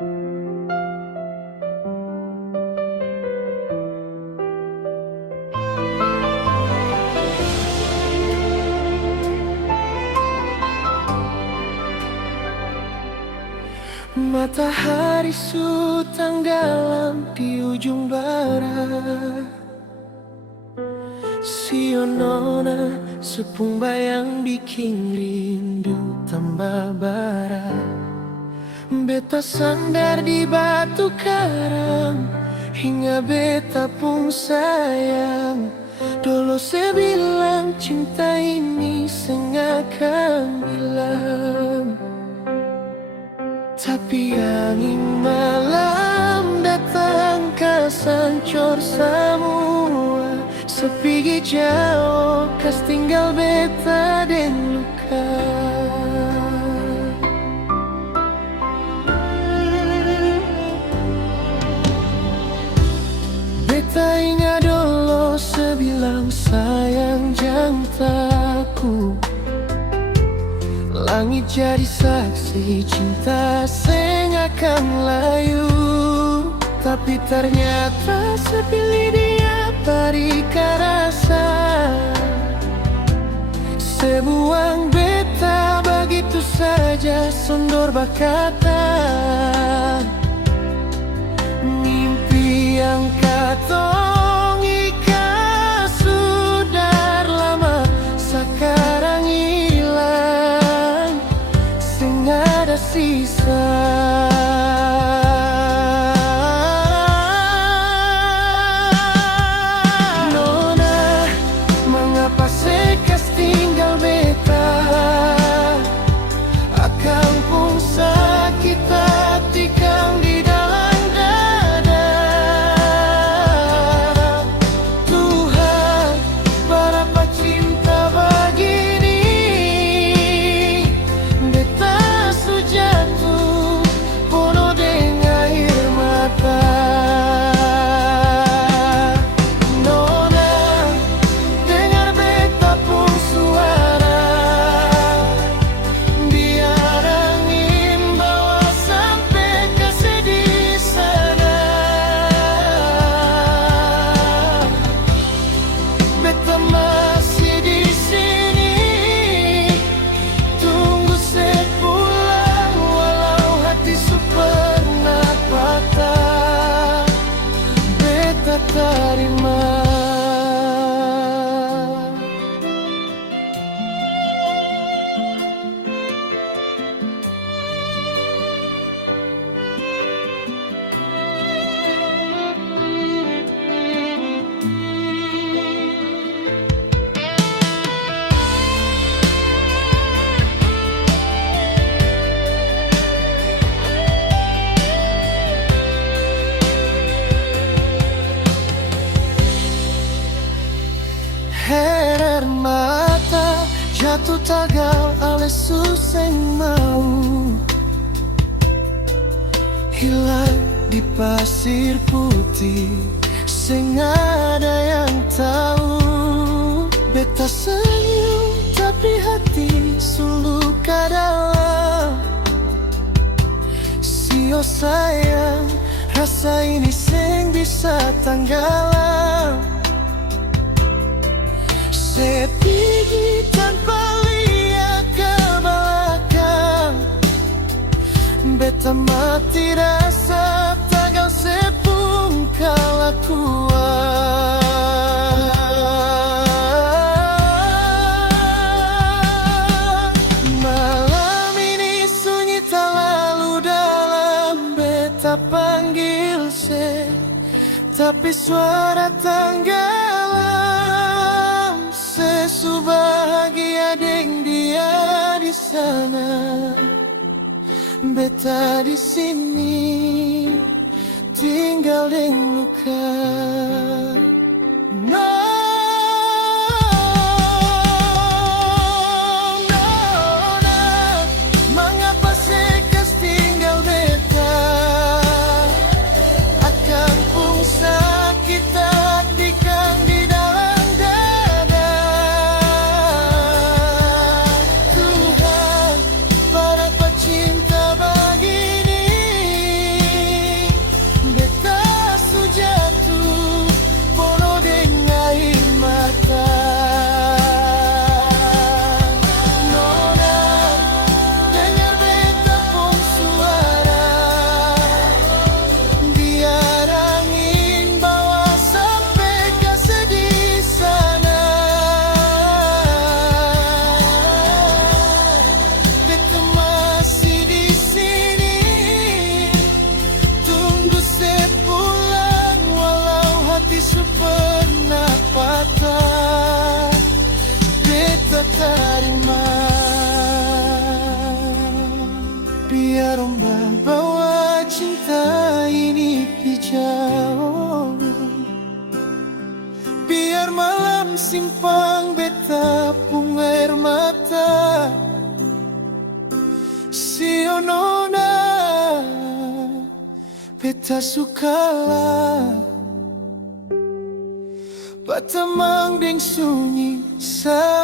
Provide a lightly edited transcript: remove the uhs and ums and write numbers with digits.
Matahari su tenggelam di ujung barat. Sio nona sepung bayang bikin rindu tambah barat. Beta sandar di batu karang hingga beta pun sayang. Dulu saya bilang cinta ini sengakan bilang, tapi angin malam datang kesancor semua. Sepi jauh kas tinggal beta dan luka. Beta ingat dulu sebilang sayang jantaku. Langit jadi saksi cinta seng akan layu. Tapi ternyata sepilih dia parika rasa. Sebuang beta begitu saja sondor berkata, mimpi yang katong ikat sudah lama sekarang hilang, sing ada sisa. Nona, mengapa sekas tinggal beta? Akang pun sakit hati kang di dalam dada. Tuhan, berapa cinta begini, beta sujatuh penuh dengan air mata. Nona, dengar beta pun suara, biar angin bawa sampai ke sedih sana. Beta masih di sini, tunggu saya pulang walau hati su pernah patah. Beta terima. Air mata jatuh tagal oleh suseng mau hilang di pasir putih, sing ada yang tahu. Beta senyum tapi hati suluka dalam. Sio sayang, rasa ini sing bisa tanggalam. Sepigi tanpa lihat ke belakang, beta mati rasa tanggal sepung kelakuan. Malam ini sunyi tak lalu dalam, beta panggil tapi suara tenggelam. Sesu bahagia deng dia di sana, beta di sini tinggal deng luka. No, no, no, mengapa sekas tinggal beta? Akang pun sakit hati kang di dalam dada. Tuhan, berapa cinta begini, isu pernah patah, beta terima. Biar ombak bawa cinta ini hijau, biar malam simpang beta pung air mata. Sionona beta sukalah batamang deng sunyi selamanya.